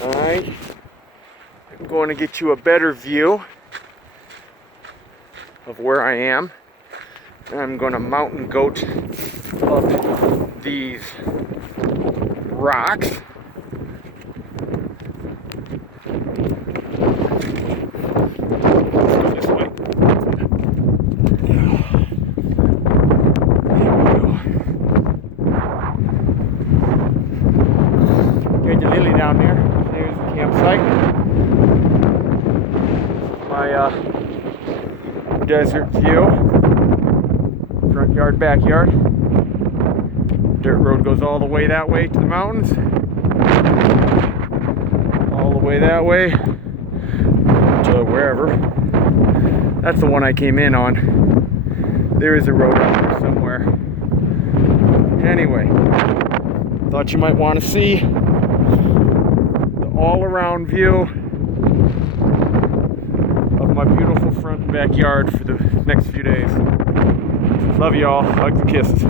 Alright, I'm going to get you a better view of where I am. And I'm going to mountain goat up these rocks. Let's go this way. There's the lily down there. There's the campsite. My desert view. Front yard, backyard. Dirt road goes all the way that way to the mountains. All the way that way to wherever. That's the one I came in on. There is a road out there somewhere. Anyway, thought you might want to see the all-around view of my beautiful front and backyard for the next few days. Love y'all. Hugs and kisses.